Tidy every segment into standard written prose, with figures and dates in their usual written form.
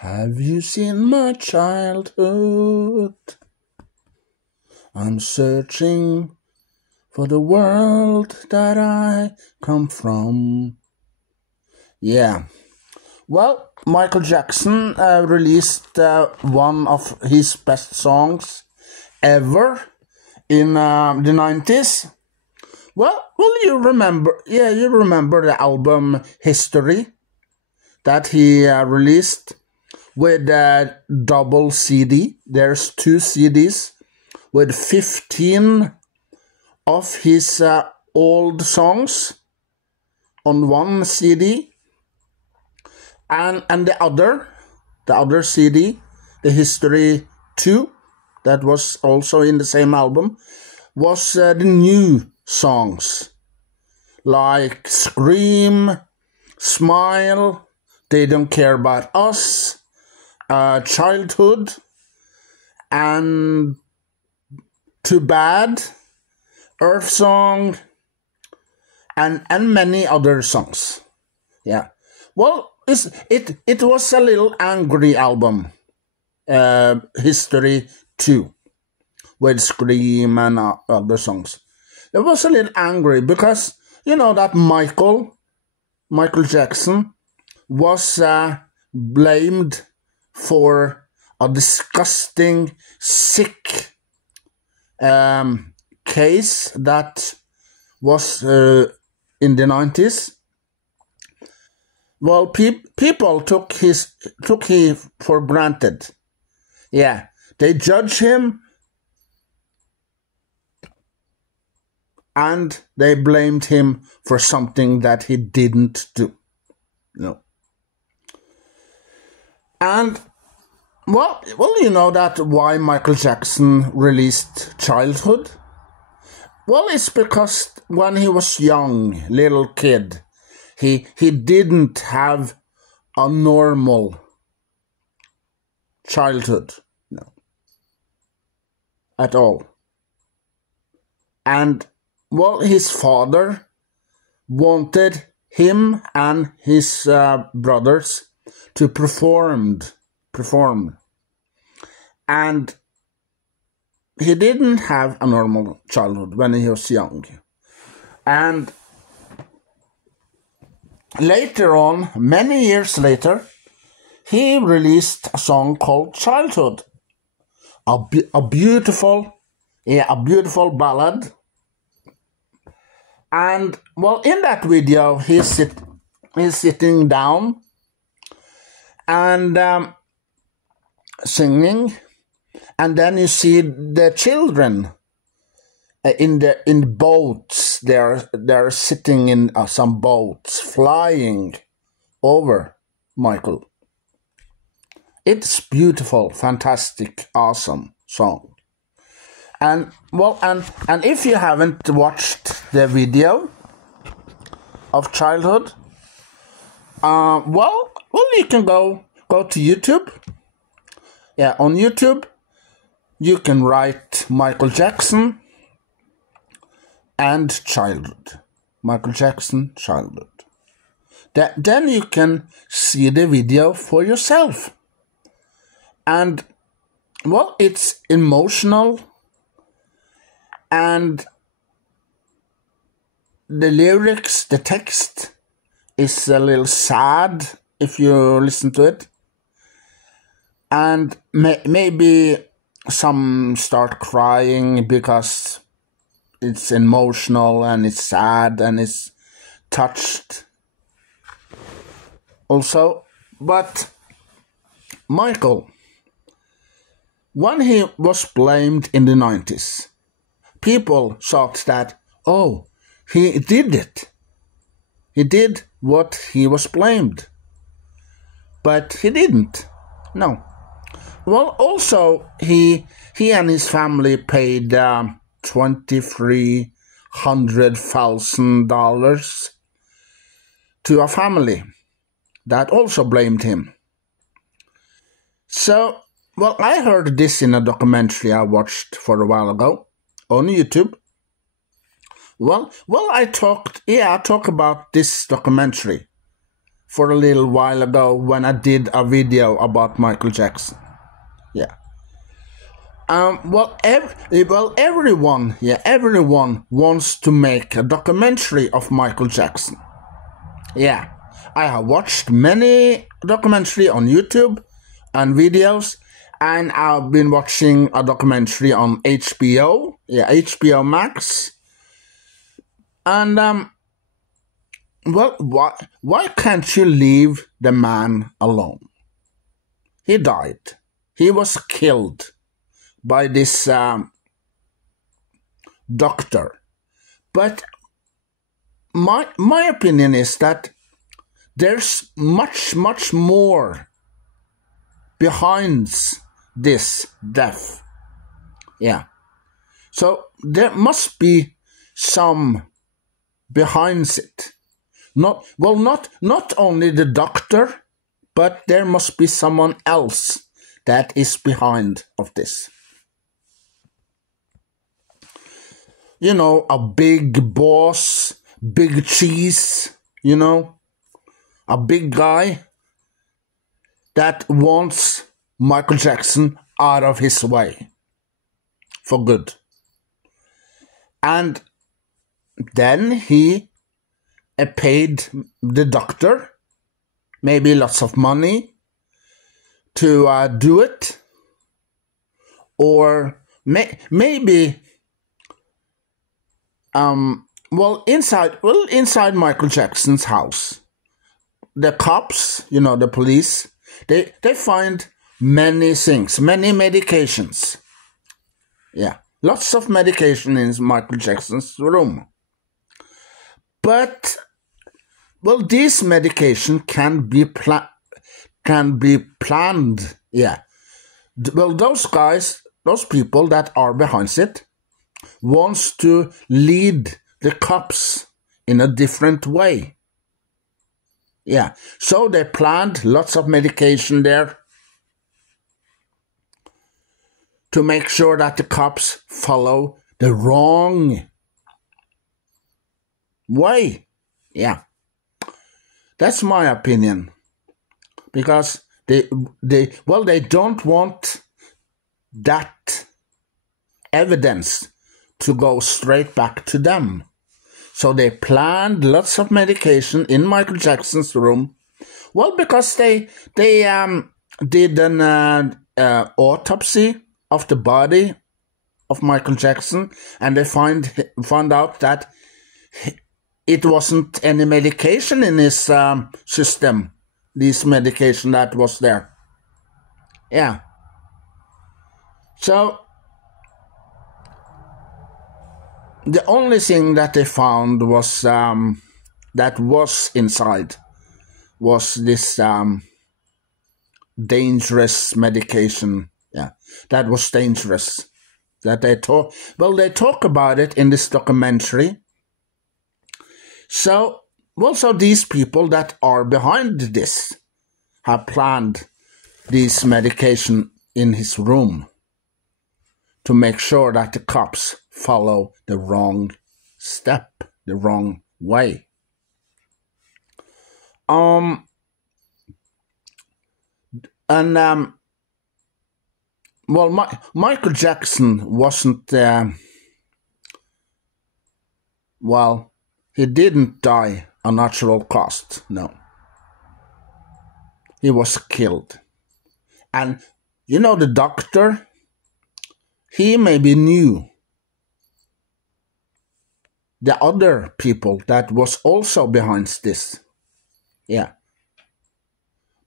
Have you seen my childhood? I'm searching for the world that I come from. Yeah. Well, Michael Jackson released one of his best songs ever in the 90s. Well, you remember the album History that he released with a double CD. There's 2 CDs with 15 of his old songs on one CD, and the other CD, the History 2, that was also in the same album, was the new songs like Scream, Smile, They Don't Care About Us, Childhood, and Too Bad, Earth Song, and many other songs. Yeah. Well, it was a little angry album, History 2, with Scream and other songs. It was a little angry because, you know, that Michael Jackson was blamed for a disgusting, sick case that was in the 90s. Well, people took him for granted. Yeah, they judged him and they blamed him for something that he didn't do. No. And well, you know that why Michael Jackson released Childhood? Well, it's because when he was young, little kid, he didn't have a normal childhood, no, at all. And well, his father wanted him and his brothers to perform, and he didn't have a normal childhood when he was young. And later on, many years later, he released a song called Childhood, a beautiful ballad. And well, in that video, he's sitting down and singing, and then you see the children in boats. They're sitting in some boats flying over Michael. It's beautiful, fantastic, awesome song. And well, and if you haven't watched the video of Childhood, well, you can go to YouTube. Yeah, on YouTube, you can write Michael Jackson and Childhood. Michael Jackson, Childhood. Then you can see the video for yourself. And well, it's emotional. And the lyrics, the text is a little sad if you listen to it. And maybe some start crying because it's emotional and it's sad and it's touched also. But Michael, when he was blamed in the 90s, people thought that, oh, he did it. He did what he was blamed. But he didn't. No. Well, also, he and his family paid $2,300,000 to a family that also blamed him. So, well, I heard this in a documentary I watched for a while ago on YouTube. Well, I talk about this documentary for a little while ago when I did a video about Michael Jackson. Yeah. Everyone wants to make a documentary of Michael Jackson. Yeah, I have watched many documentaries on YouTube and videos, and I've been watching a documentary on HBO, HBO Max. And why can't you leave the man alone? He died. He was killed by this doctor. But my opinion is that there's much more behind this death. Yeah. So there must be some behind it. Not only the doctor, but there must be someone else that is behind of this. You know, a big boss, big cheese, you know, a big guy that wants Michael Jackson out of his way for good. And then he paid the doctor maybe lots of money to do it. Or maybe inside Michael Jackson's house, the cops, you know, the police, they find many things, many medications. Yeah, lots of medication in Michael Jackson's room. But this medication can be planned. Yeah. Well, those people that are behind it wants to lead the cops in a different way. Yeah, so they planned lots of medication there to make sure that the cops follow the wrong way. Yeah, that's my opinion, because they don't want that evidence to go straight back to them. So they planned lots of medication in Michael Jackson's room. Well, because they did an autopsy of the body of Michael Jackson, and they found out that it wasn't any medication in his system. This medication that was there. Yeah. So the only thing that they found was that was inside was this dangerous medication. Yeah, that was dangerous. That they talk about it in this documentary. So these people that are behind this have planned this medication in his room to make sure that the cops follow the wrong step, the wrong way. Michael Jackson wasn't, he didn't die a natural cost, no. He was killed. And, you know, the doctor, he maybe knew the other people that was also behind this. Yeah.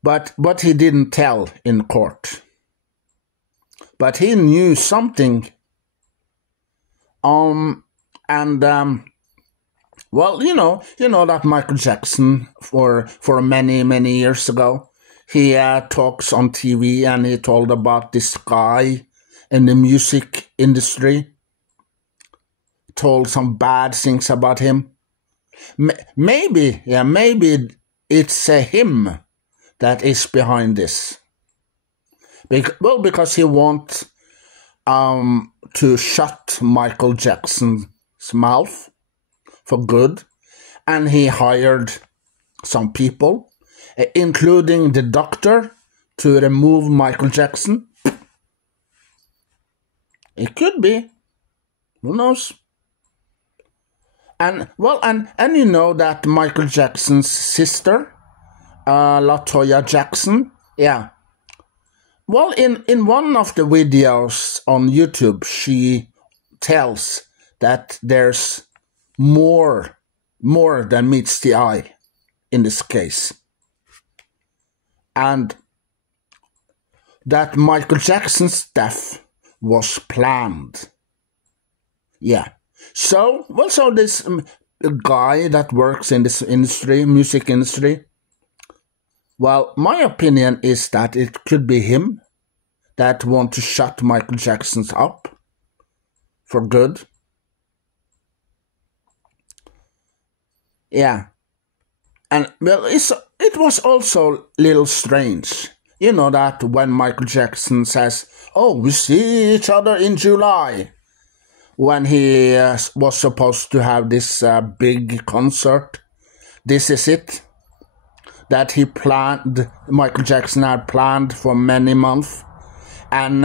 But he didn't tell in court. But he knew something. You know that Michael Jackson for many years ago, he talks on TV and he told about this guy in the music industry, told some bad things about him. Maybe it's him that is behind this. Because he wants to shut Michael Jackson's mouth for good, and he hired some people, including the doctor, to remove Michael Jackson? It could be. Who knows? And well, and you know that Michael Jackson's sister, LaToya Jackson, yeah. Well, in one of the videos on YouTube, she tells that there's more than meets the eye in this case. And that Michael Jackson's death was planned. Yeah. So this guy that works in this industry, music industry, well, my opinion is that it could be him that want to shut Michael Jackson up for good. Yeah. And, well, it was also a little strange, you know, that when Michael Jackson says, "Oh, we see each other in July," when he was supposed to have this big concert, This Is It, that Michael Jackson had planned for many months. And,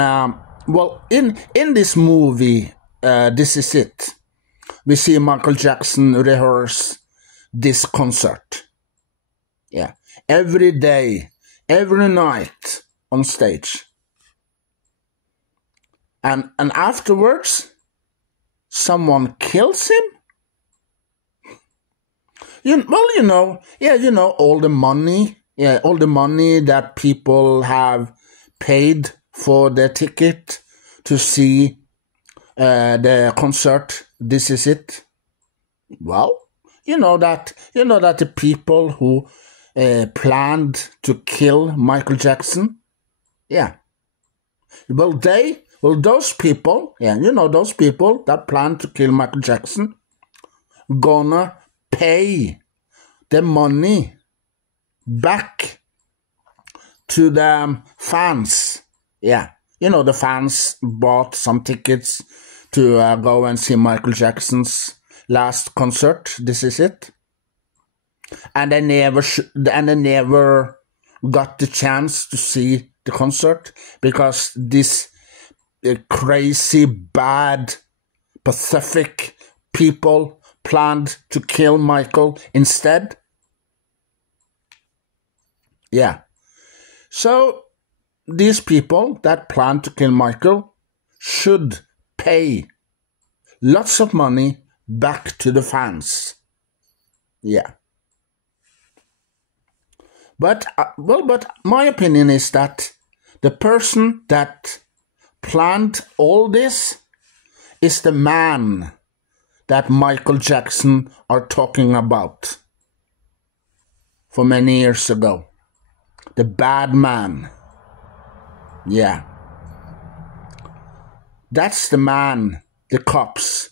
well, in this movie, This Is It, we see Michael Jackson rehearse this concert. Yeah, every day, every night on stage. And afterwards, someone kills him? All the money that people have paid for the ticket to see the concert, This Is It. Well, you know that the people who planned to kill Michael Jackson, yeah. Those people, those people that planned to kill Michael Jackson, gonna pay the money back to the fans. Yeah, the fans bought some tickets to go and see Michael Jackson's last concert, This Is It. And they never got the chance to see the concert because this crazy, bad, pathetic people planned to kill Michael instead. Yeah. So these people that planned to kill Michael should pay lots of money back to the fans. Yeah. But my opinion is that the person that planned all this is the man that Michael Jackson are talking about for many years ago. The bad man. Yeah. That's the man the cops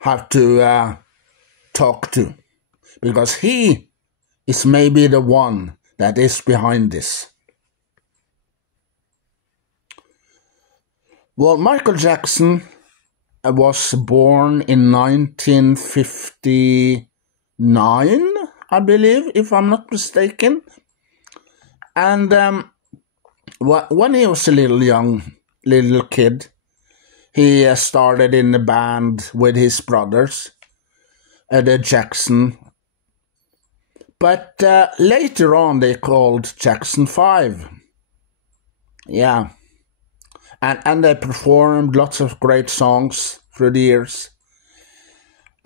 have to talk to, because he is maybe the one that is behind this. Well, Michael Jackson was born in 1959, I believe, if I'm not mistaken. And when he was a little kid, he started in a band with his brothers, the Jackson. But later on, they called Jackson 5. Yeah. And they performed lots of great songs through the years.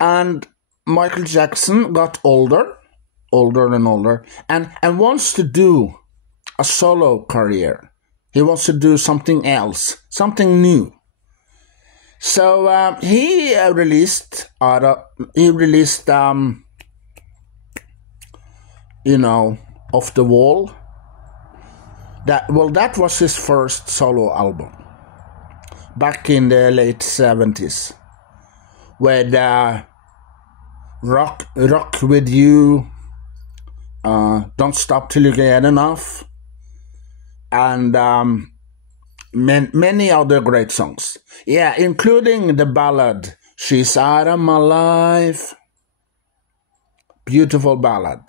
And Michael Jackson got older and older, and wants to do a solo career. He wants to do something else, something new. So he released Off the Wall. That was his first solo album back in the late 70s, with Rock With You, Don't Stop Till You Get Enough, and many other great songs. Yeah, including the ballad, She's Out of My Life. Beautiful ballad.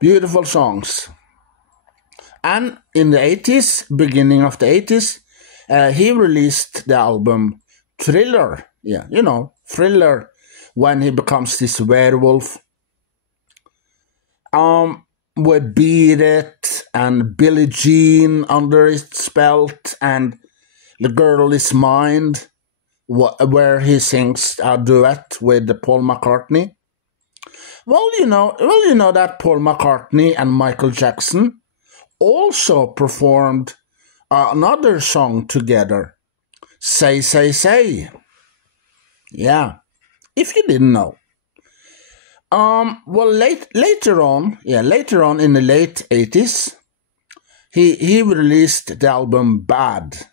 Beautiful songs. And in the 80s, beginning of the 80s, he released the album Thriller. Yeah, you know, Thriller, when he becomes this werewolf. With Beat It and Billie Jean under its belt and The Girl Is Mine, where he sings a duet with Paul McCartney. Well, you know that Paul McCartney and Michael Jackson also performed another song together, Say, Say, Say. Yeah, if you didn't know. Well, later on in the late 80s, he released the album Bad.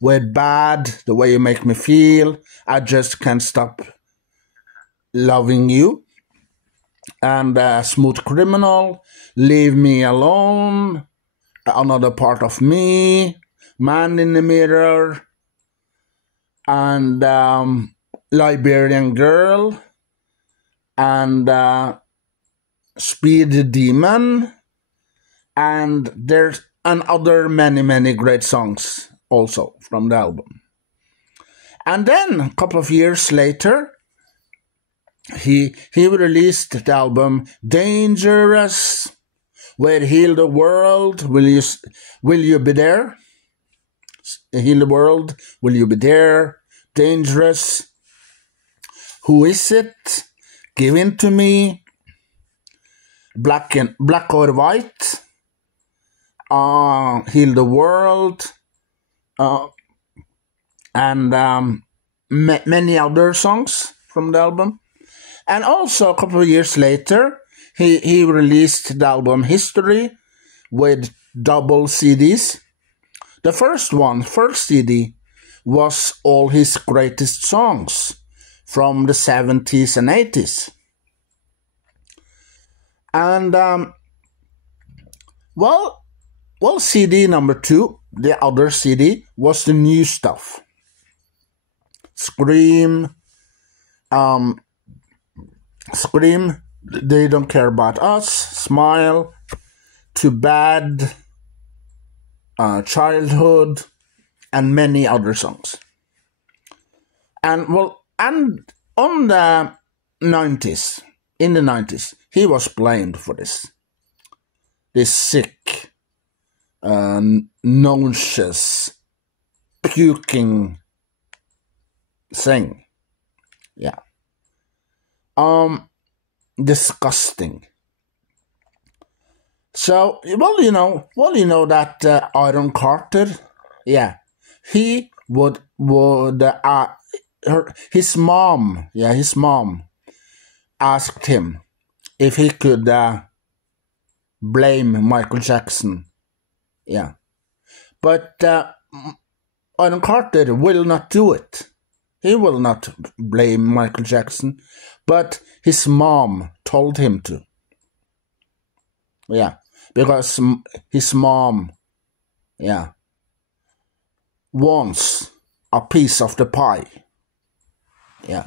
With Bad, The Way You Make Me Feel, I Just Can't Stop Loving You, and Smooth Criminal, Leave Me Alone, Another Part of Me, Man in the Mirror, and Liberian Girl, and Speed the Demon, and there's other many great songs also from the album. And then a couple of years later, he released the album Dangerous, with Heal the World, Will You Be There? Heal the World, Will You Be There? Dangerous, Who Is It? Give In to Me, Black or White, Heal the World, and many other songs from the album. And also a couple of years later, he released the album History with double CDs. The first CD, was all his greatest songs from the 70s and 80s. And, well, CD number 2, the other CD, was the new stuff. Scream, They Don't Care About Us, Smile, Too Bad, Childhood, and many other songs. And on the 90s, in the 90s, he was blamed for this sick, nauseous, puking thing. Yeah. Disgusting. So, you know that Aaron Carter, yeah, he his mom asked him if he could blame Michael Jackson. Yeah. But Aaron Carter will not do it. He will not blame Michael Jackson, but his mom told him to. Yeah, because his mom, wants a piece of the pie. Yeah,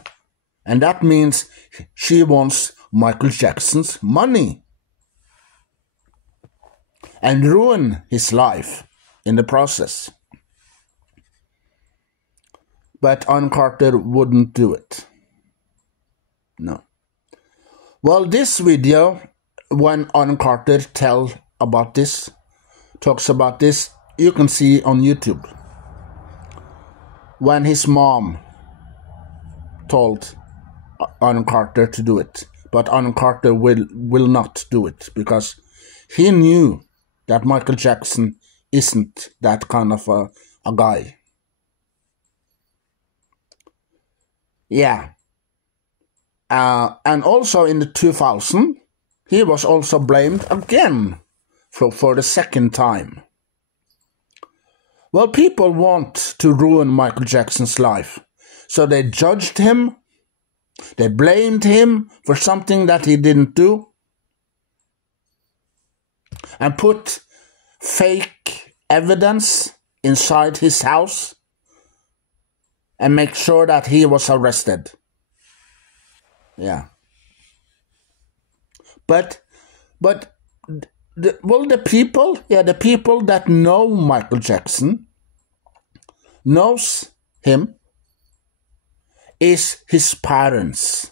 and that means she wants Michael Jackson's money and ruin his life in the process. But Aaron Carter wouldn't do it. No. Well, this video, when Aaron Carter talks about this, you can see on YouTube. When his mom told Aaron Carter to do it, but Aaron Carter will not do it because he knew that Michael Jackson isn't that kind of a guy. Yeah. And also in the 2000, he was also blamed again for the second time. Well, people want to ruin Michael Jackson's life, so they judged him, they blamed him for something that he didn't do, and put fake evidence inside his house and make sure that he was arrested. Yeah. But But the people that know Michael Jackson knows him is his parents,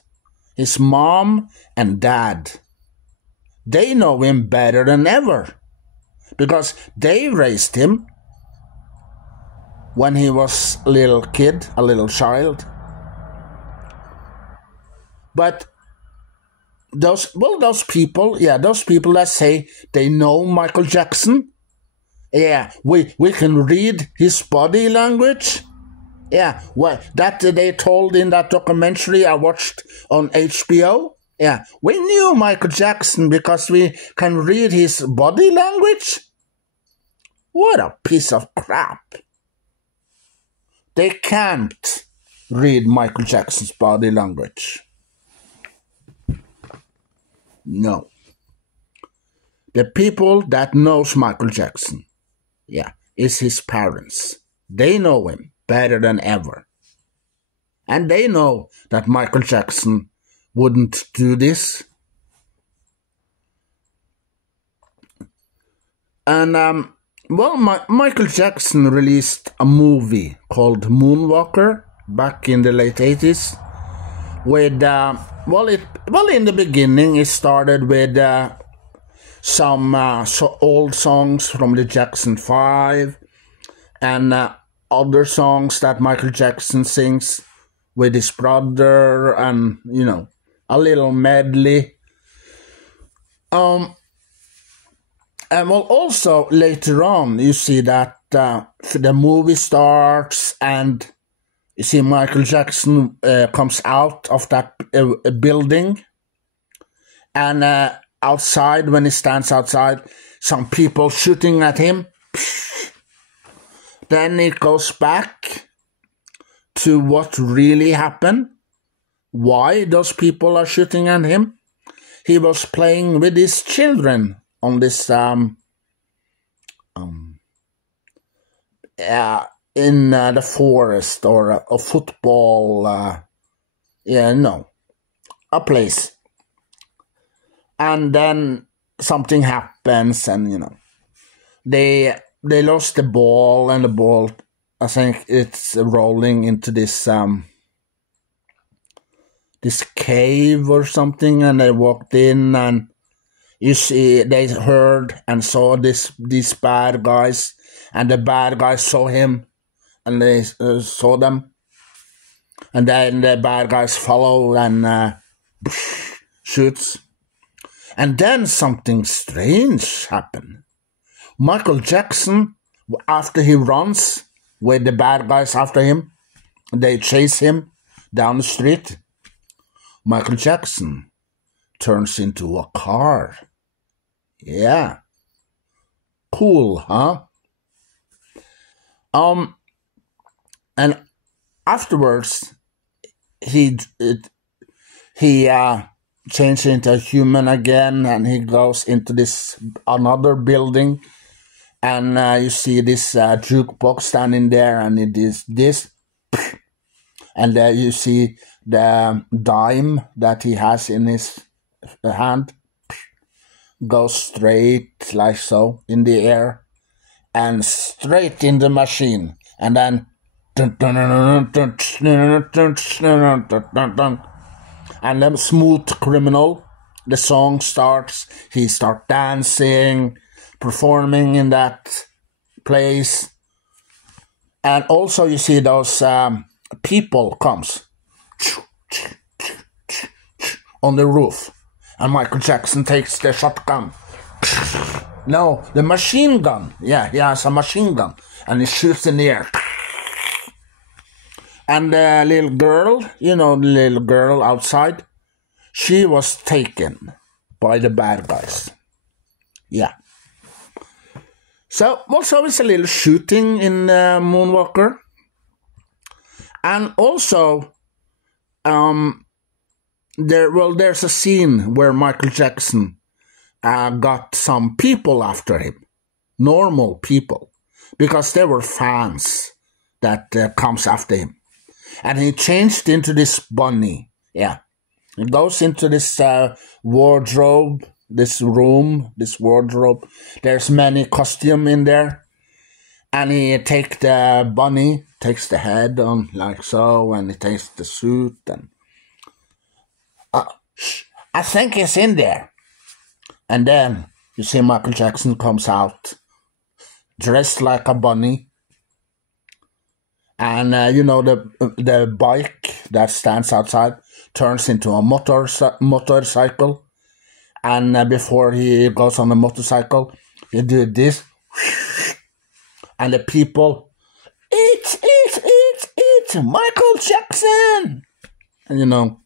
his mom and dad. They know him better than ever because they raised him when he was a little kid, a little child. But those people that say they know Michael Jackson, we can read his body language. Yeah, that they told in that documentary I watched on HBO. Yeah, we knew Michael Jackson because we can read his body language. What a piece of crap. They can't read Michael Jackson's body language. No. The people that knows Michael Jackson, is his parents. They know him better than ever. And they know that Michael Jackson wouldn't do this. And, Michael Jackson released a movie called Moonwalker back in the late 80s with, in the beginning it started with some old songs from the Jackson 5 and other songs that Michael Jackson sings with his brother and, a little medley. And also later on, you see that the movie starts and you see Michael Jackson comes out of that building. And outside, when he stands outside, some people shooting at him. Then it goes back to what really happened. Why those people are shooting at him. He was playing with his children on this in the forest or a football a place, and then something happens and they lost the ball, and the ball, I think it's rolling into this this cave or something, and they walked in and you see, they heard and saw these bad guys, and the bad guys saw him, and they saw them, and then the bad guys follow and shoots, and then something strange happened. Michael Jackson, after he runs with the bad guys after him, they chase him down the street. Michael Jackson turns into a car. Yeah. Cool, huh? And afterwards, he changed into a human again, and he goes into this another building, and you see this jukebox standing there, and it is this, and you see the dime that he has in his hand goes straight like so in the air and straight in the machine, and then and then Smooth Criminal, the song starts. He starts dancing, performing in that place, and also you see those people comes on the roof, and Michael Jackson takes the shotgun. No, the machine gun. Yeah, he has a machine gun, and he shoots in the air. And the little girl, the little girl outside, she was taken by the bad guys. Yeah. So also it's a little shooting in Moonwalker, and also there's a scene where Michael Jackson got some people after him, normal people, because there were fans that comes after him. And he changed into this bunny. Yeah. He goes into this wardrobe this room, this wardrobe. There's many costume in there. And he takes the bunny, takes the head on like so, and he takes the suit. And I think he's in there. And then you see Michael Jackson comes out dressed like a bunny. And, the bike that stands outside turns into a motorcycle. And before he goes on the motorcycle, he did this. And the people, it's Michael Jackson! And,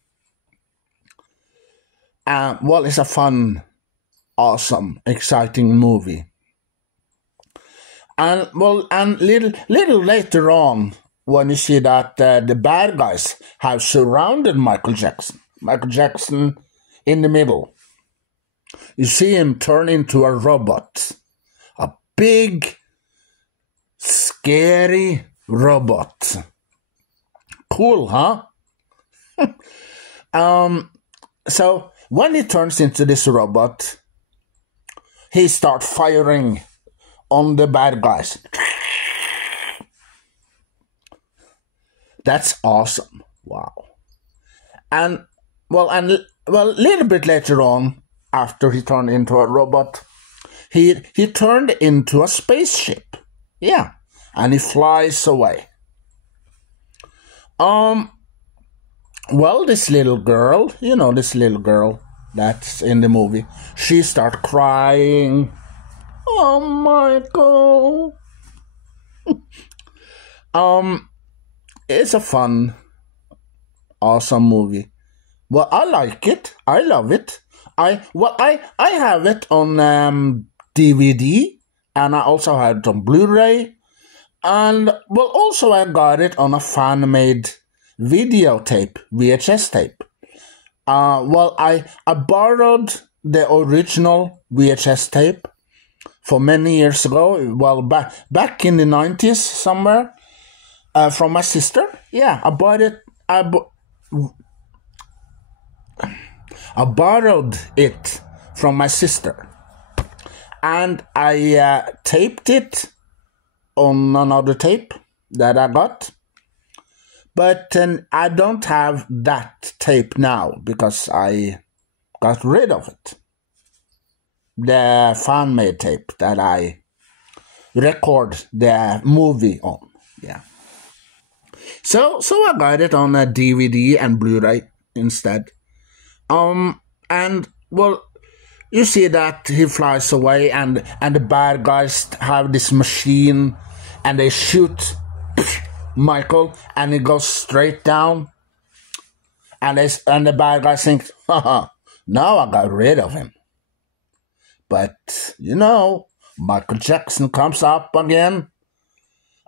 well, it's a fun, awesome, exciting movie. And, well, and little later on, when you see that the bad guys have surrounded Michael Jackson in the middle, you see him turn into a robot. A big, scary robot. Cool, huh? So, when he turns into this robot, he starts firing on the bad guys. That's awesome. Wow. And little bit later on, after he turned into a robot, he turned into a spaceship. Yeah. And he flies away. Well, this little girl, this little girl that's in the movie, she started crying. Oh, Michael. It's a fun, awesome movie. Well, I like it. I love it. I have it on DVD, and I also have it on Blu-ray, and well, also I got it on a fan-made videotape, VHS tape. I borrowed the original VHS tape for many years ago. Well, back in the 90s somewhere. From my sister. Yeah, I bought it. I borrowed it from my sister. And I taped it on another tape that I got. But I don't have that tape now because I got rid of it. The fan-made tape that I record the movie on. Yeah. So I got it on a DVD and Blu-ray instead. And well, you see that he flies away, and the bad guys have this machine, and they shoot Michael, and he goes straight down. And the bad guys think, haha, now I got rid of him. But Michael Jackson comes up again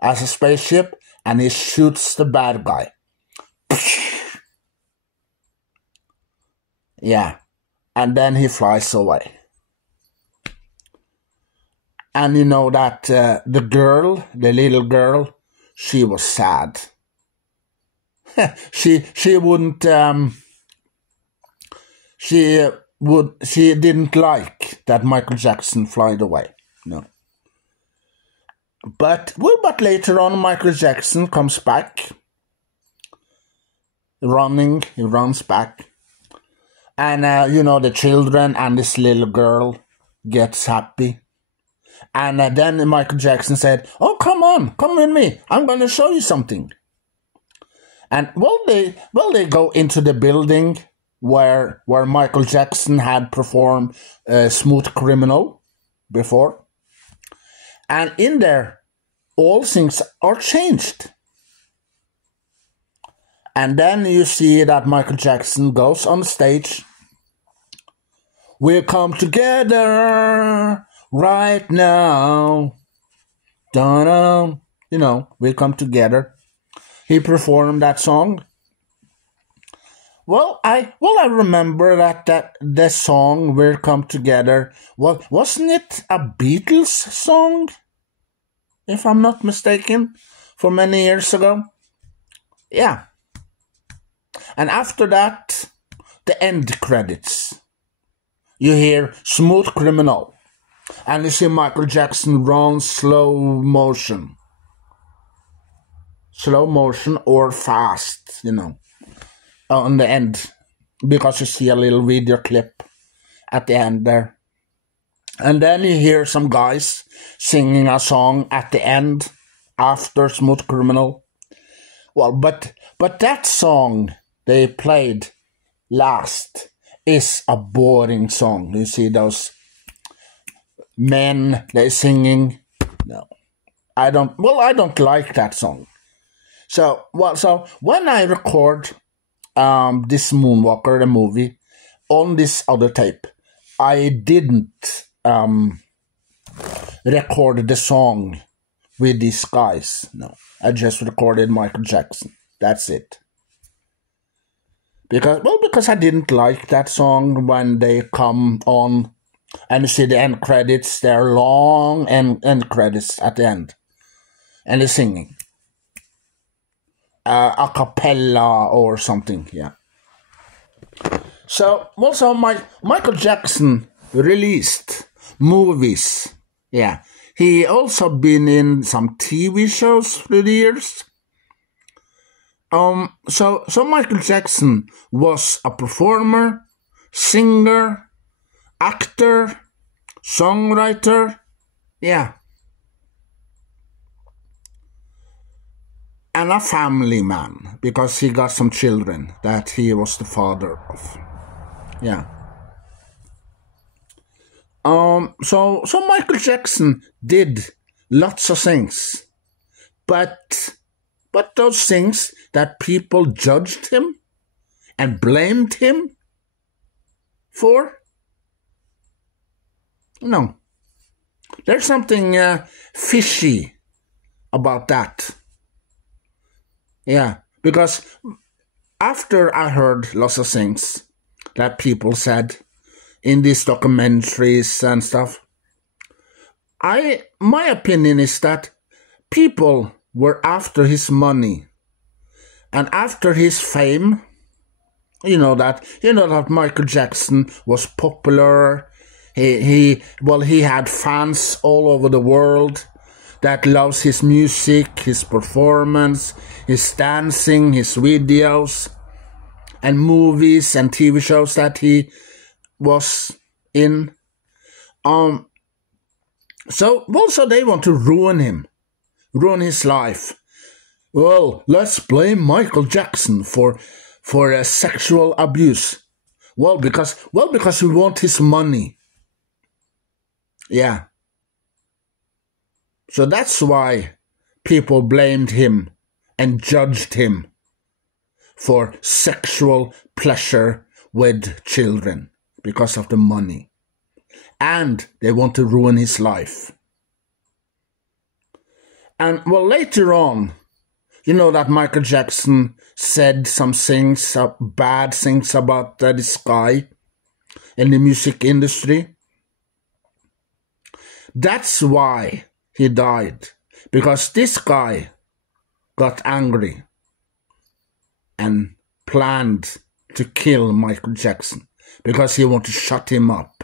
as a spaceship. And he shoots the bad guy. Yeah. And then he flies away. And you know that the little girl, she was sad. she didn't like that Michael Jackson flied away. No. But later on, Michael Jackson comes back, running. He runs back, and the children and this little girl gets happy, and then Michael Jackson said, "Oh, come with me. I'm going to show you something." And they go into the building where Michael Jackson had performed "Smooth Criminal" before. And in there, all things are changed. And then you see that Michael Jackson goes on stage. We'll come together right now. Da-da. We'll come together. He performed that song. Well, I remember that the song "We'll Come Together" wasn't it a Beatles song, if I'm not mistaken, for many years ago? Yeah. And after that, the end credits. you hear Smooth Criminal. And you see Michael Jackson run slow motion. Slow motion or fast, on the end. Because you see a little video clip at the end there. And then you hear some guys singing a song at the end after Smooth Criminal. Well, but that song they played last is a boring song. You see those men they singing. No, I don't like that song. So when I record this Moonwalker, the movie, on this other tape, I didn't record the song with these guys. No, I just recorded Michael Jackson. That's it. Because I didn't like that song when they come on and you see the end credits. They're long end credits at the end, and they're singing a cappella or something. Yeah. So also Michael Jackson released movies. Yeah. He also been in some TV shows through the years. So Michael Jackson was a performer, singer, actor, songwriter, yeah. And a family man, because he got some children that he was the father of. Yeah. So Michael Jackson did lots of things, but those things that people judged him and blamed him for, no, there's something fishy about that. Yeah, because after I heard lots of things that people said in these documentaries and stuff, my opinion is that people were after his money and after his fame. You know that Michael Jackson was popular. He had fans all over the world that loves his music, his performance, his dancing, his videos, and movies and TV shows that he was in. So also they want to ruin him, ruin his life. Well, let's blame Michael Jackson for sexual abuse. Well, because we want his money. Yeah. So that's why people blamed him and judged him for sexual pleasure with children because of the money. And they want to ruin his life. And well, later on, you know that Michael Jackson said some things, bad things about this guy in the music industry. That's why he died, because this guy got angry and planned to kill Michael Jackson because he wanted to shut him up.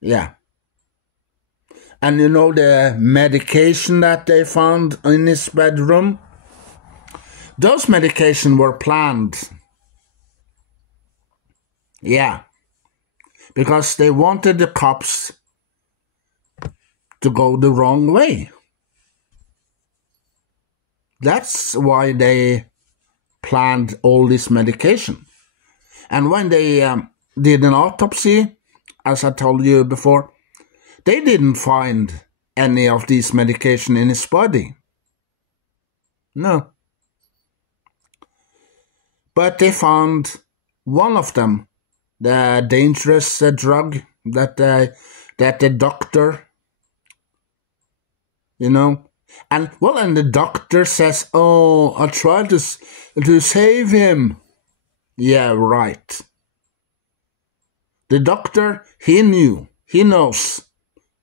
Yeah. And you know the medication that they found in his bedroom? Those medications were planned. Yeah. Because they wanted the cops to go the wrong way. That's why they planned all this medication. And when they did an autopsy, as I told you before, they didn't find any of these medication in his body. No. But they found one of them, the dangerous drug that the doctor, and the doctor says, "Oh, I tried to save him." Yeah, right. The doctor, he knows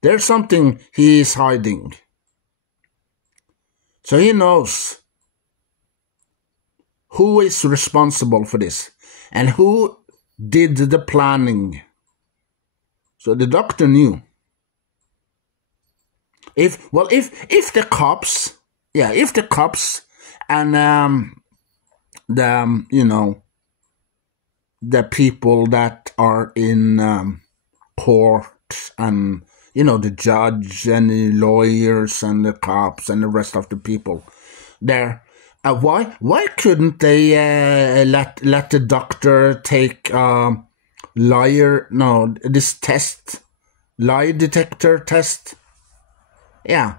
there's something he is hiding. So he knows who is responsible for this and who did the planning. So the doctor knew. If the cops, if the cops and the people that are in court and the judge and the lawyers and the cops and the rest of the people there, why couldn't they let the doctor take this test, lie detector test? Yeah,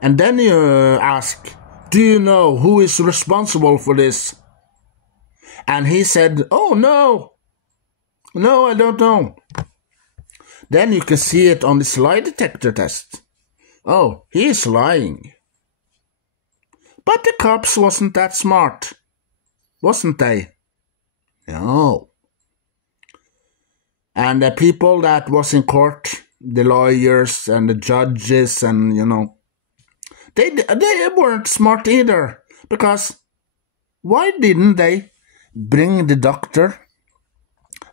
and then you ask, do you know who is responsible for this? And he said, oh no, I don't know. Then you can see it on this lie detector test. Oh, he is lying. But the cops wasn't that smart, wasn't they? No. And the people that was in court, the lawyers and the judges and, they weren't smart either. Because why didn't they bring the doctor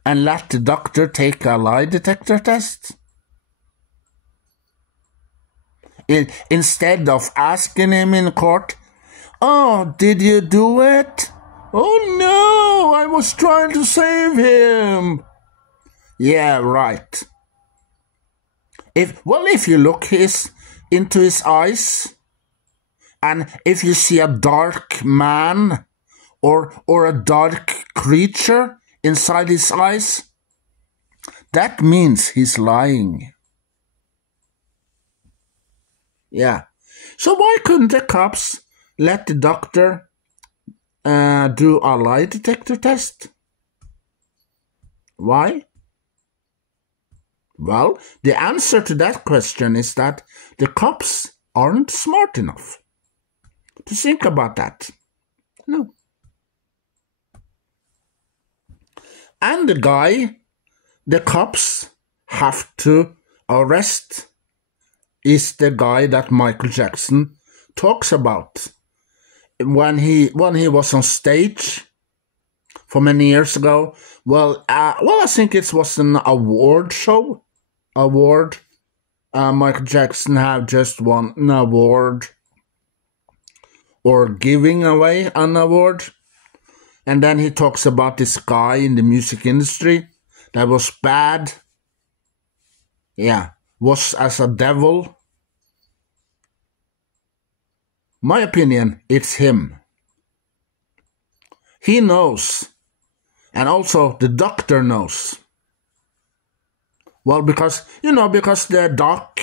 and let the doctor take a lie detector test? Instead of asking him in court, oh, did you do it? Oh no, I was trying to save him. Yeah, right. If you look into his eyes, and if you see a dark man or a dark creature inside his eyes, that means he's lying. Yeah. So why couldn't the cops let the doctor do a lie detector test? Why? Well, the answer to that question is that the cops aren't smart enough to think about that. No. And the cops have to arrest is the guy that Michael Jackson talks about. When he was on stage for many years ago, I think it was an award show. Michael Jackson had just won an award or giving away an award. And then he talks about this guy in the music industry that was bad. Yeah, was as a devil. My opinion, it's him. He knows. And also the doctor knows. Well, because the doc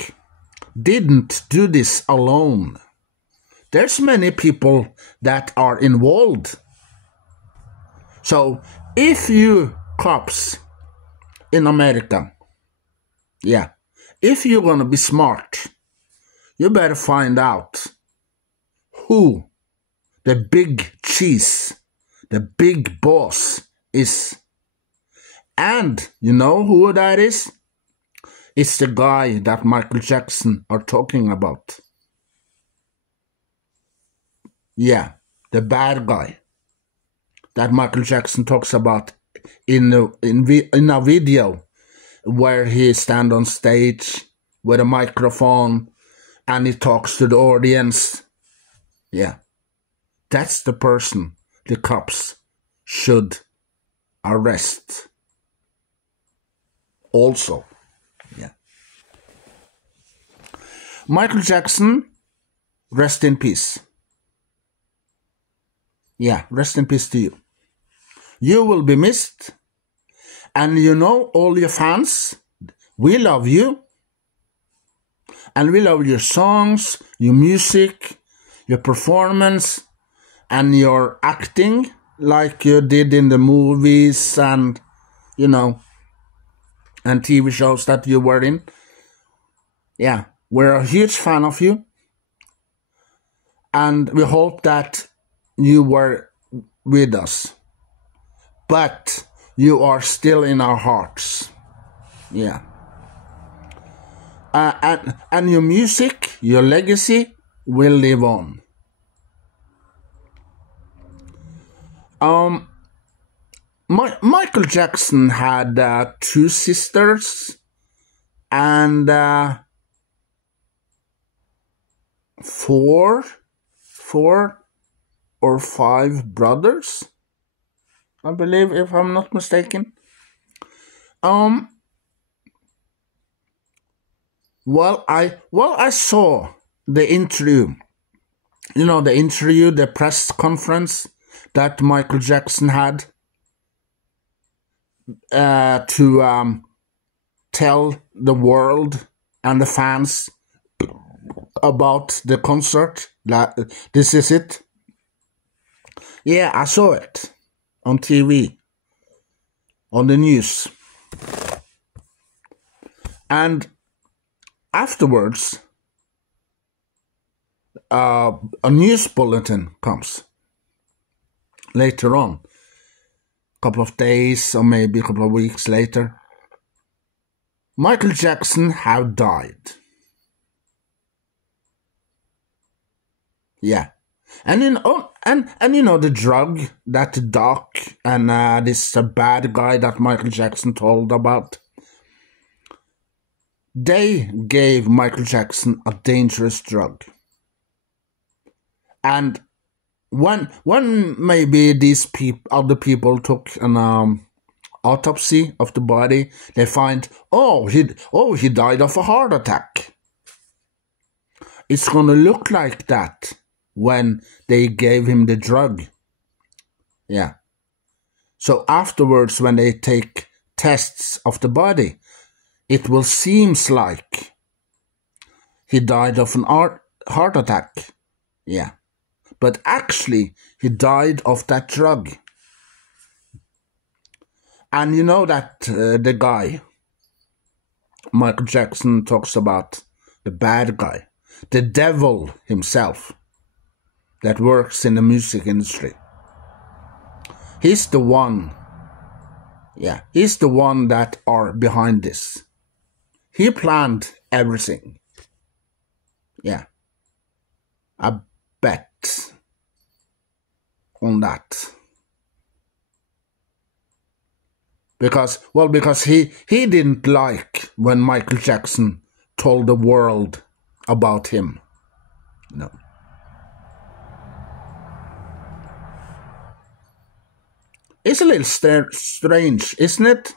didn't do this alone. There's many people that are involved. So, if you cops in America, if you're gonna be smart, you better find out who the big cheese, the big boss is. And you know who that is? It's the guy that Michael Jackson are talking about. Yeah, the bad guy that Michael Jackson talks about in a video where he stand on stage with a microphone and he talks to the audience. Yeah, that's the person the cops should arrest. Also, yeah. Michael Jackson, rest in peace. Yeah, rest in peace to you. You will be missed. And all your fans, we love you. And we love your songs, your music, your performance, and your acting, like you did in the movies and, and TV shows that you were in. Yeah, we're a huge fan of you. And we hope that you were with us. But you are still in our hearts. Yeah. And your music, your legacy will live on. Michael Jackson had 2 sisters and 4 or 5 brothers, I believe, if I'm not mistaken. Well, I saw the interview. You know, the interview, the press conference that Michael Jackson had to tell the world and the fans about the concert. That this is it. Yeah, I saw it on TV, on the news. And afterwards, a news bulletin comes later on, a couple of days or maybe a couple of weeks later. Michael Jackson had died. Yeah. And you know the drug that Doc and this bad guy that Michael Jackson told about, they gave Michael Jackson a dangerous drug. And when maybe these other people took an autopsy of the body, they find, he died of a heart attack. It's gonna look like that when they gave him the drug. Yeah. So afterwards, when they take tests of the body, it will seem like he died of an heart attack. Yeah. But actually, he died of that drug. And you know that the guy, Michael Jackson talks about, the bad guy, the devil himself, that works in the music industry. He's the one, he's the one that are behind this. He planned everything. Yeah. I bet on that. Because he didn't like when Michael Jackson told the world about him. No. It's a little strange, isn't it?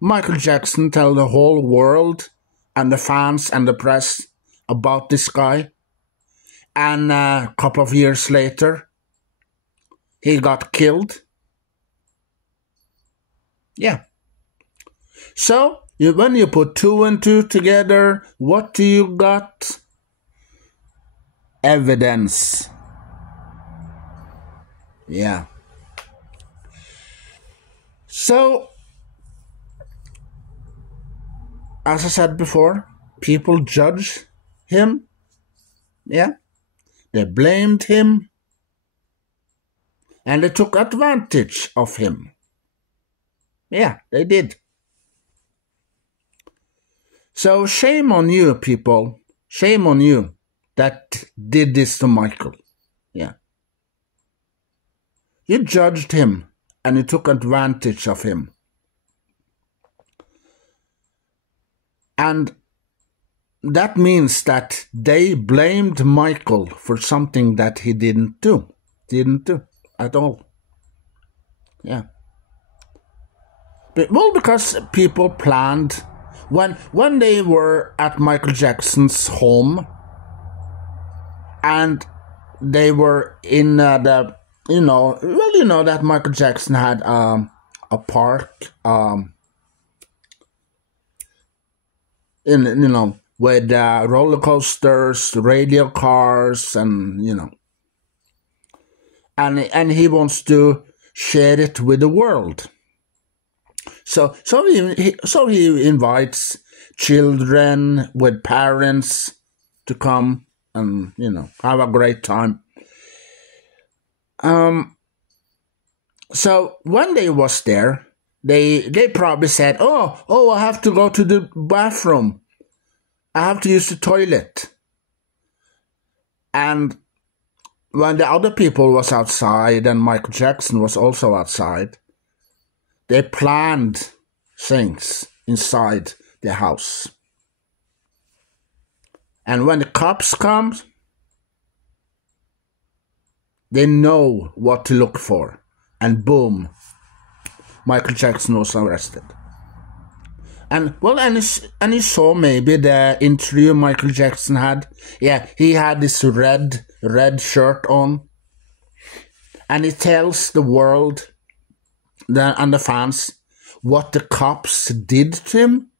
Michael Jackson tell the whole world and the fans and the press about this guy. And a couple of years later, he got killed. Yeah. So, when you put 2 and 2 together, what do you got? Evidence. Yeah. So, as I said before, people judge him. Yeah. They blamed him. And they took advantage of him. Yeah, they did. So shame on you, people. Shame on you that did this to Michael. Yeah. You judged him and you took advantage of him. And that means that they blamed Michael for something that he didn't do. Didn't do at all. Yeah. Well, because people planned when they were at Michael Jackson's home and they were in that Michael Jackson had a park with roller coasters, radio cars, and and he wants to share it with the world. So he invites children with parents to come and have a great time. So when they was there, they probably said, oh, I have to go to the bathroom. I have to use the toilet. And when the other people was outside and Michael Jackson was also outside, they planned things inside the house. And when the cops come, they know what to look for. And boom, Michael Jackson was arrested. And well, and you saw maybe the interview Michael Jackson had. Yeah, he had this red shirt on. And he tells the world and the fans what the cops did to him.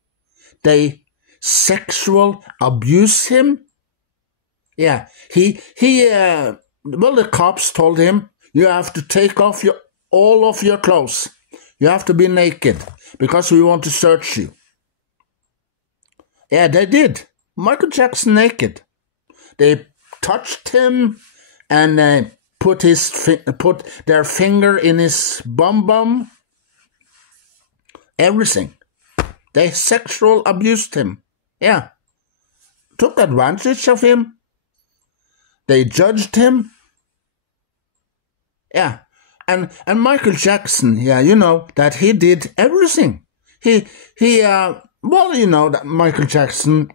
They sexual abuse him. Yeah, well, the cops told him, you have to take off all of your clothes. You have to be naked because we want to search you. Yeah, they did. Michael Jackson naked. They touched him and put their finger in his bum. Everything. They sexual abused him. Yeah. Took advantage of him. They judged him. Yeah. And Michael Jackson, yeah, you know, that he did everything. Well, you know, that Michael Jackson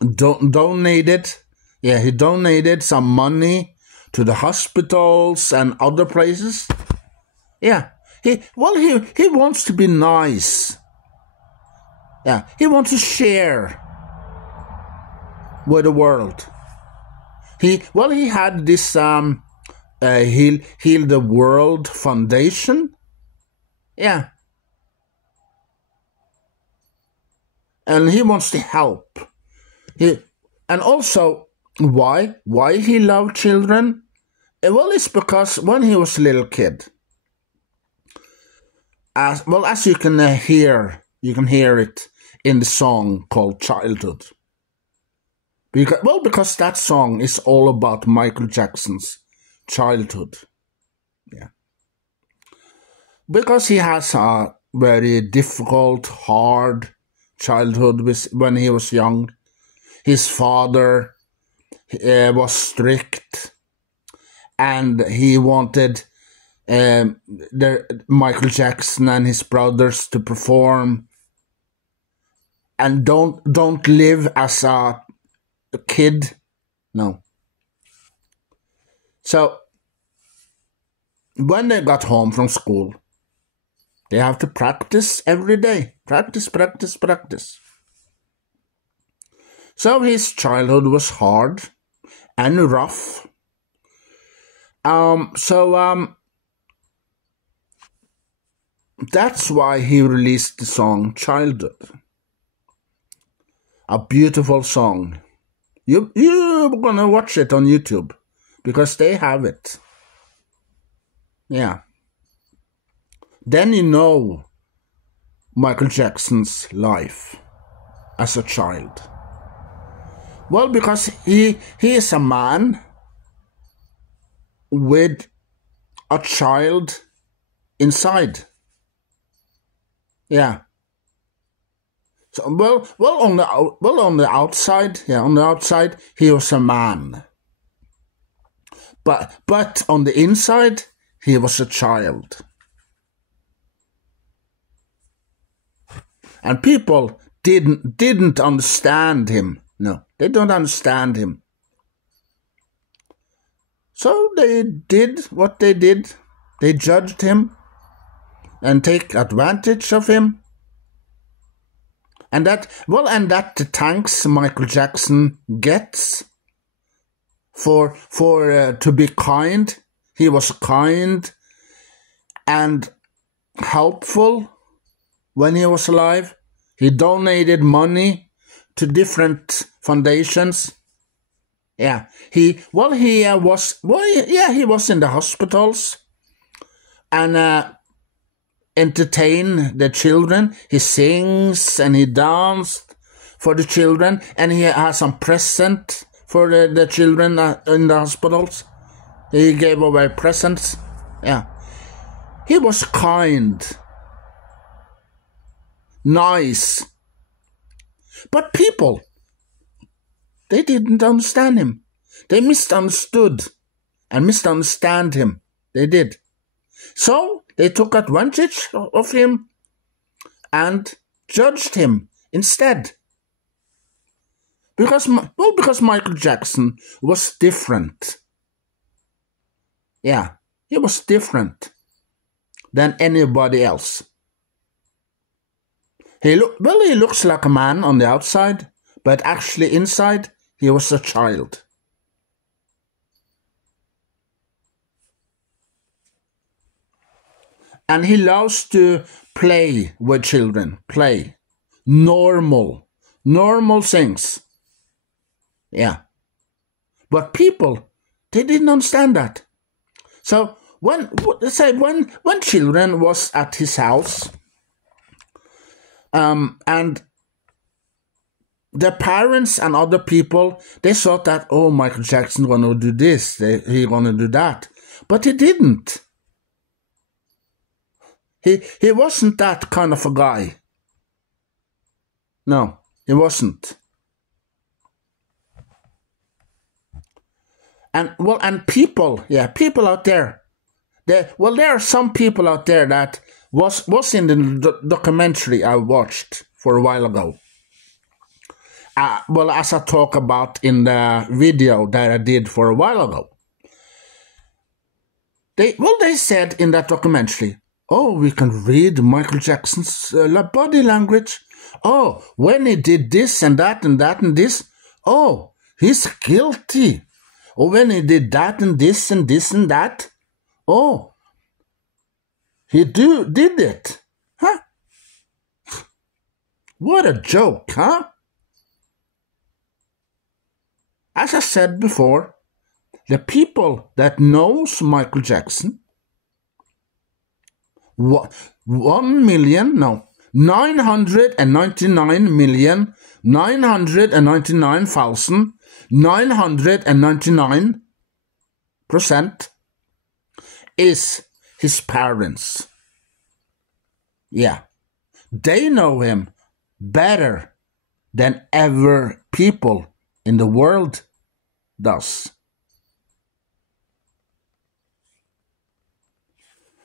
donated, yeah, he donated some money to the hospitals and other places. Yeah. He wants to be nice. Yeah, he wants to share with the world. He had this Heal the World Foundation. Yeah. And he wants to help. And also, why he loved children? Well, it's because when he was a little kid, as you can hear it in the song called Childhood. Because that song is all about Michael Jackson's childhood. Yeah. Because he has a very difficult, hard childhood when he was young. His father was strict, and he wanted Michael Jackson and his brothers to perform and don't live as a kid. No. So when they got home from school, they have to practice every day. Practice. So his childhood was hard and rough. That's why he released the song Childhood. A beautiful song. You're gonna watch it on YouTube because they have it. Yeah. Then you know Michael Jackson's life as a child. Well, because he is a man with a child inside. Yeah. So on the outside, he was a man. But on the inside, he was a child. And people didn't understand him. No, they don't understand him. So they did what they did. They judged him and take advantage of him. And that the thanks Michael Jackson gets for to be kind. He was kind and helpful when he was alive. He donated money to different foundations. Yeah, he was in the hospitals and entertain the children. He sings and he danced for the children, and he has some present for the children in the hospitals. He gave away presents. Yeah, he was kind, nice, but people, they didn't understand him. They misunderstood and misunderstand him. They did. So they took advantage of him and judged him instead. Because Michael Jackson was different. Yeah, he was different than anybody else. He looks like a man on the outside, but actually inside, he was a child. And he loves to play with children, play. Normal things. Yeah. But people, they didn't understand that. So when children was at his house, and the parents and other people, they thought that, oh, Michael Jackson gonna do this, he gonna do that. But he didn't. He wasn't that kind of a guy. No, he wasn't. And people out there. There are some people out there that was in the documentary I watched for a while ago. As I talk about in the video that I did for a while ago. They said in that documentary, oh, we can read Michael Jackson's body language. Oh, when he did this and that and that and this, oh, he's guilty. Or when he did that and this and this and that, oh, he did it. Huh? What a joke, huh? As I said before, the people that knows Michael Jackson, 999,999,999% is his parents. Yeah, they know him better than ever people in the world does.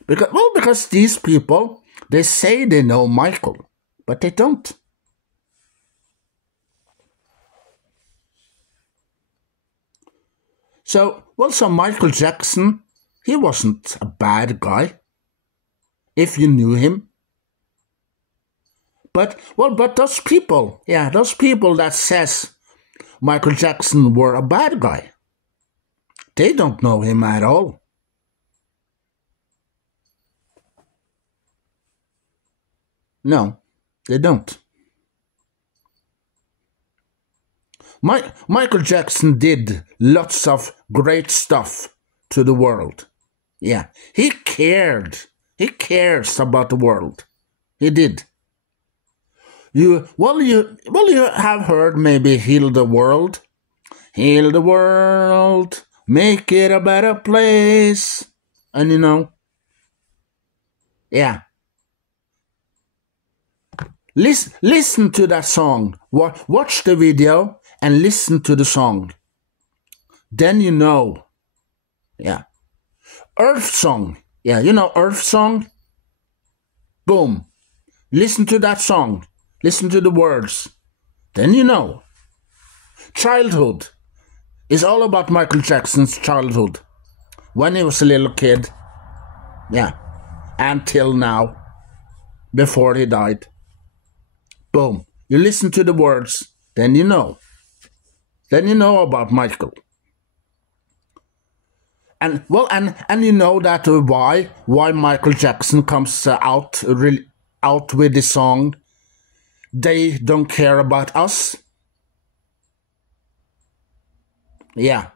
Because these people, they say they know Michael, but they don't. So Michael Jackson, he wasn't a bad guy, if you knew him. But those people that says Michael Jackson were a bad guy, they don't know him at all. No, they don't. Michael Jackson did lots of great stuff to the world. Yeah, he cared. He cares about the world. He did. You have heard maybe Heal the World. Heal the world, make it a better place. And yeah. Listen to that song. Watch the video and listen to the song. Then you know. Yeah. Earth Song. Yeah, Earth Song? Boom. Listen to that song. Listen to the words. Then you know. Childhood is all about Michael Jackson's childhood. When he was a little kid. Yeah. Until now. Before he died. Boom. You listen to the words, then you know. Then you know about Michael. And you know that why Michael Jackson comes out with the song, They Don't Care About Us. Yeah.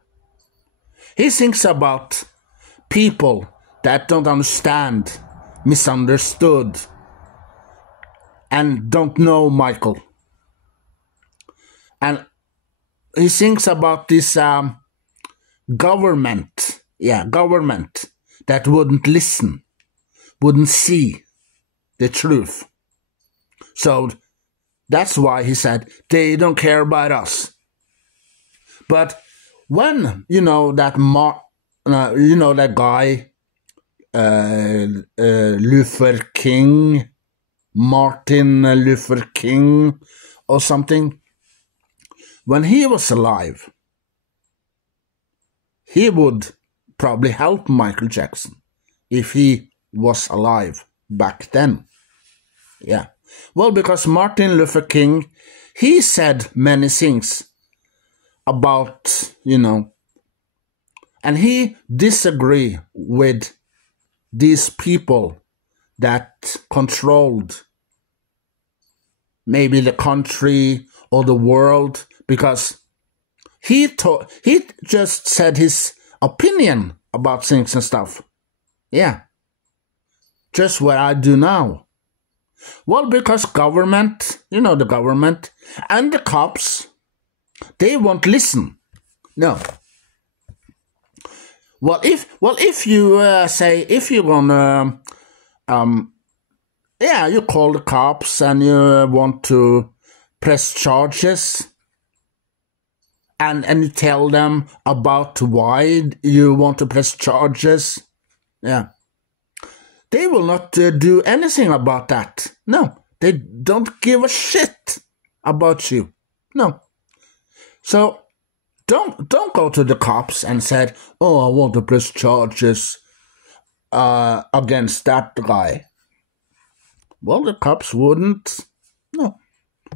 He thinks about people that don't understand, misunderstood, and don't know Michael. And he thinks about this government that wouldn't listen, wouldn't see the truth. So that's why he said, they don't care about us. But when, that guy, Luther King, Martin Luther King or something, when he was alive, he would probably help Michael Jackson if he was alive back then. Yeah. Well, because Martin Luther King, he said many things about, and he disagreed with these people that controlled maybe the country or the world, because he just said his opinion about things and stuff. Yeah. Just what I do now. Well, because government, the government and the cops, they won't listen. No. Well, if you say, if you're gonna, you call the cops and you want to press charges, and you tell them about why you want to press charges, yeah, they will not do anything about that. No, they don't give a shit about you. No. So don't go to the cops and say, "Oh, I want to press charges against that guy." Well, the cops wouldn't. No,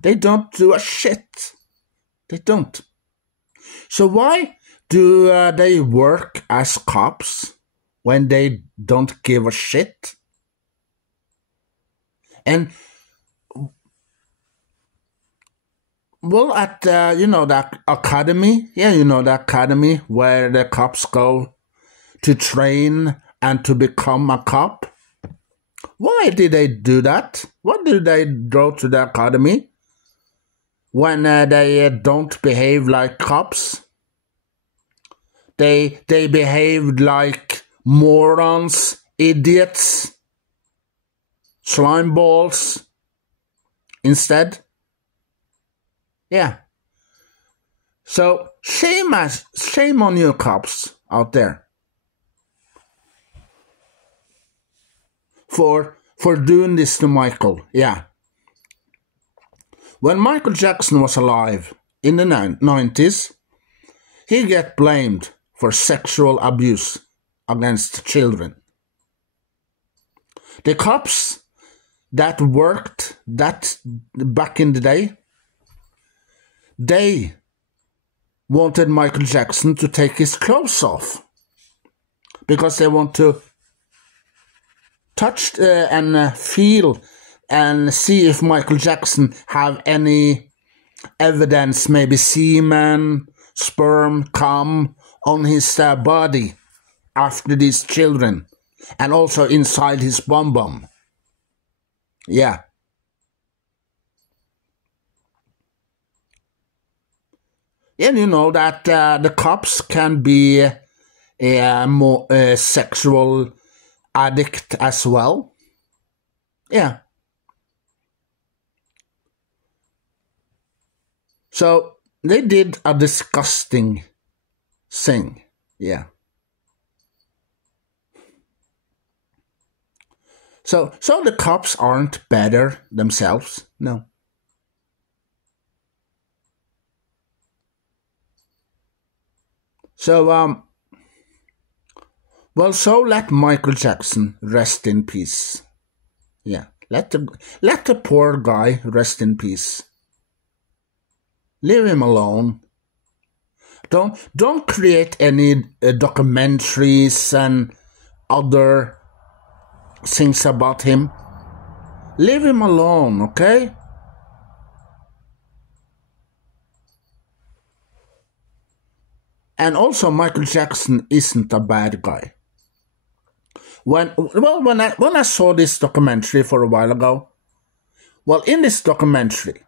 they don't do a shit. They don't. So why do they work as cops when they don't give a shit? And well, at that academy, the academy where the cops go to train and to become a cop. Why did they do that? Why did they go to the academy when they don't behave like cops? They behaved like morons, idiots, slime balls instead. Yeah. So shame on you cops out there for doing this to Michael. Yeah. When Michael Jackson was alive in the 90s, he get blamed for sexual abuse against children. The cops that worked that back in the day, they wanted Michael Jackson to take his clothes off because they want to touch and feel and see if Michael Jackson have any evidence, maybe semen, sperm, cum on his body after these children, and also inside his bum. Yeah. And you know that the cops can be a more sexual addict as well. Yeah. So they did a disgusting thing. Yeah. So the cops aren't better themselves. No. So so let Michael Jackson rest in peace. Yeah. Let the poor guy rest in peace. Leave him alone. Don't create any documentaries and other things about him. Leave him alone, okay? And also, Michael Jackson isn't a bad guy. When I saw this documentary for a while ago, in this documentary,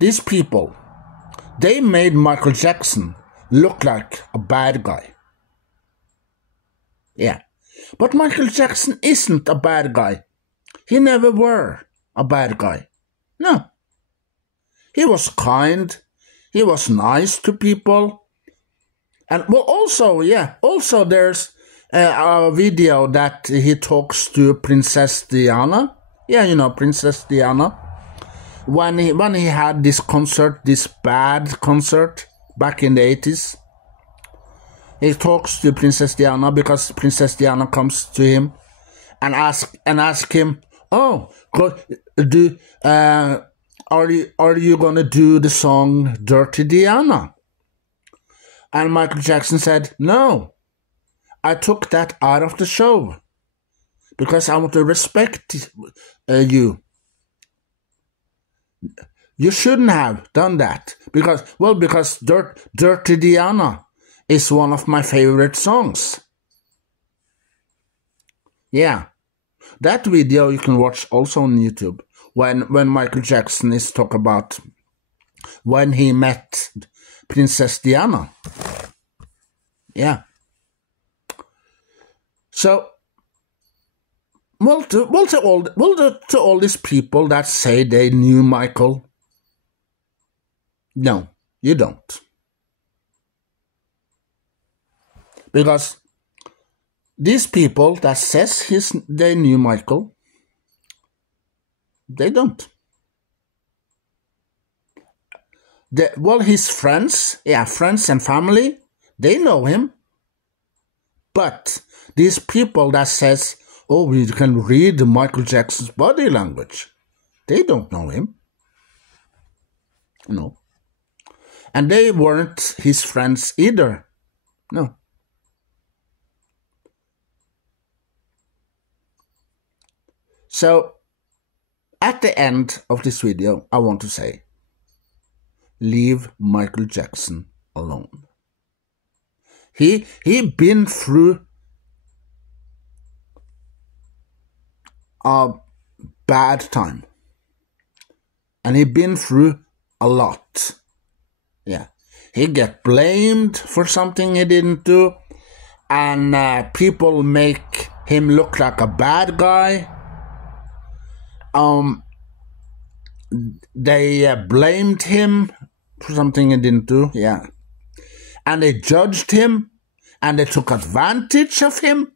these people, they made Michael Jackson look like a bad guy. Yeah. But Michael Jackson isn't a bad guy. He never were a bad guy. No. He was kind. He was nice to people. And also there's a video that he talks to Princess Diana. Yeah, you know, Princess Diana. When he had this concert, this bad concert back in the 80s, he talks to Princess Diana because Princess Diana comes to him and ask him, "Oh, are you gonna do the song Dirty Diana?" And Michael Jackson said, "No, I took that out of the show because I want to respect you. You shouldn't have done that because Dirty Diana is one of my favorite songs." Yeah, that video you can watch also on YouTube when Michael Jackson is talk about when he met Princess Diana. Yeah. So, to all these people that say they knew Michael, no, you don't. Because these people that says they knew Michael, they don't. His friends, friends and family, they know him. But these people that says, "Oh, we can read Michael Jackson's body language," they don't know him. No. And they weren't his friends either. No. So, at the end of this video, I want to say, leave Michael Jackson alone. He been through a bad time. And he been through a lot. Yeah. He get blamed for something he didn't do. And people make him look like a bad guy. They blamed him for something he didn't do, yeah. And they judged him, and they took advantage of him.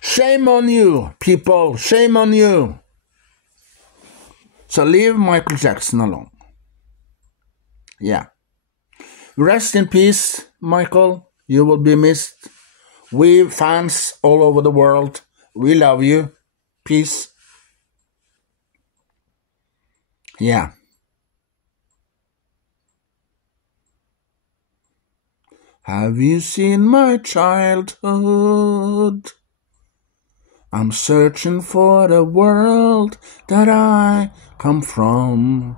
Shame on you, people, shame on you. So leave Michael Jackson alone. Yeah. Rest in peace, Michael. You will be missed. We fans all over the world, we love you. Peace. Yeah. Have you seen my childhood? I'm searching for the world that I come from.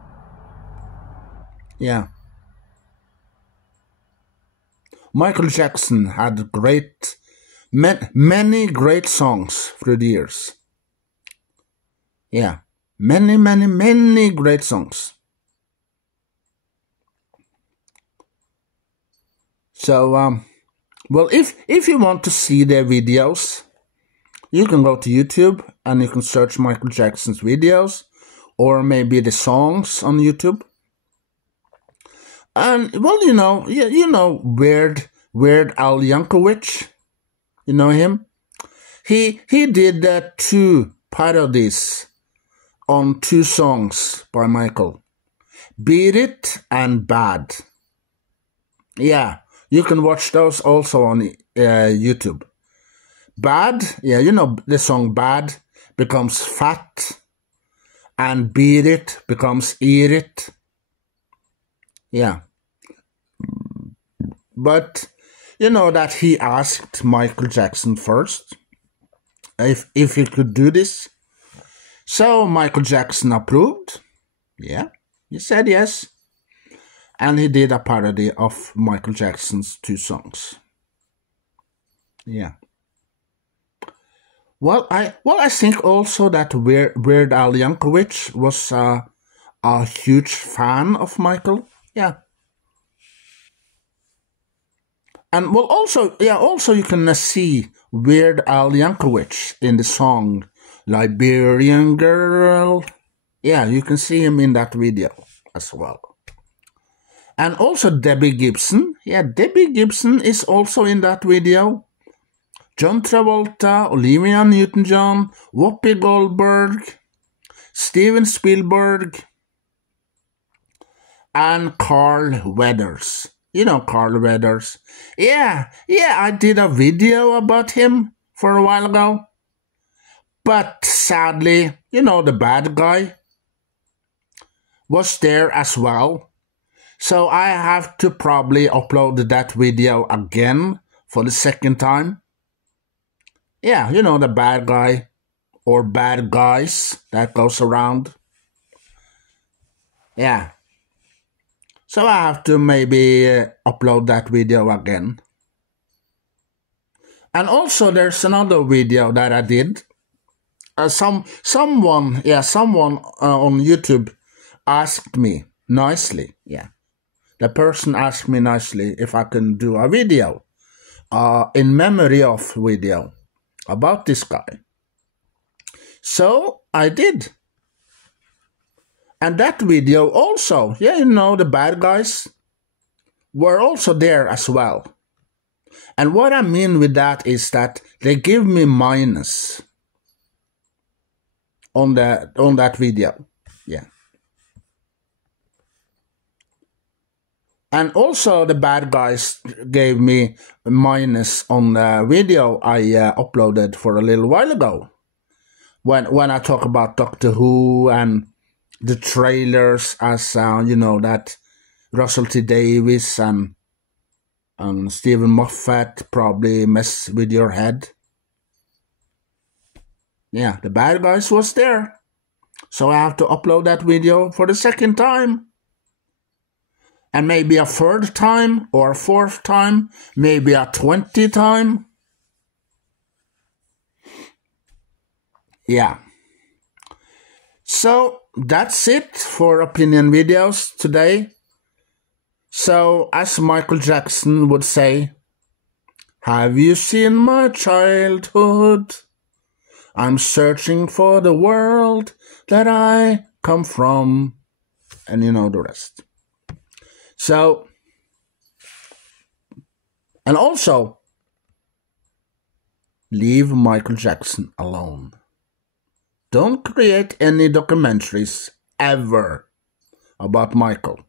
Yeah. Michael Jackson had many great songs through the years. Yeah, many great songs. So, if you want to see their videos, you can go to YouTube and you can search Michael Jackson's videos, or maybe the songs on YouTube. And you know Weird Al Yankovic. You know him? He did 2 parodies on 2 songs by Michael. Beat It and Bad. Yeah, you can watch those also on YouTube. Bad, yeah, you know the song Bad becomes Fat, and Beat It becomes Eat It. Yeah. But you know that he asked Michael Jackson first if he could do this. So Michael Jackson approved. Yeah, he said yes. And he did a parody of Michael Jackson's 2 songs. Yeah. Well, I think also that Weird Al Yankovic was a huge fan of Michael. Yeah. And also you can see Weird Al Yankovic in the song Liberian Girl. Yeah, you can see him in that video as well. And also Debbie Gibson. Yeah, Debbie Gibson is also in that video. John Travolta, Olivia Newton-John, Whoopi Goldberg, Steven Spielberg, and Carl Weathers. You know Carl Weathers. Yeah, I did a video about him for a while ago. But sadly, you know, the bad guy was there as well. So I have to probably upload that video again for the second time. Yeah, you know, the bad guy or bad guys that goes around. Yeah. So I have to maybe upload that video again. And also there's another video that I did. Someone on YouTube asked me nicely. Yeah. The person asked me nicely if I can do a video in memory of video about this guy. So I did. And that video also, yeah, you know, the bad guys were also there as well. And what I mean with that is that they give me minus on that video. Yeah. And also the bad guys gave me a minus on the video I uploaded for a little while ago. When I talk about Doctor Who and the trailers as, you know, that Russell T. Davies and Stephen Moffat probably mess with your head. Yeah, the bad guys was there. So I have to upload that video for the second time. And maybe a third time or a fourth time, maybe a 20th time. Yeah. So that's it for opinion videos today. So as Michael Jackson would say, have you seen my childhood? I'm searching for the world that I come from. And you know the rest. So, and also, leave Michael Jackson alone. Don't create any documentaries ever about Michael.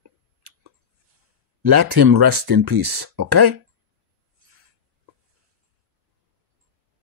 Let him rest in peace, okay?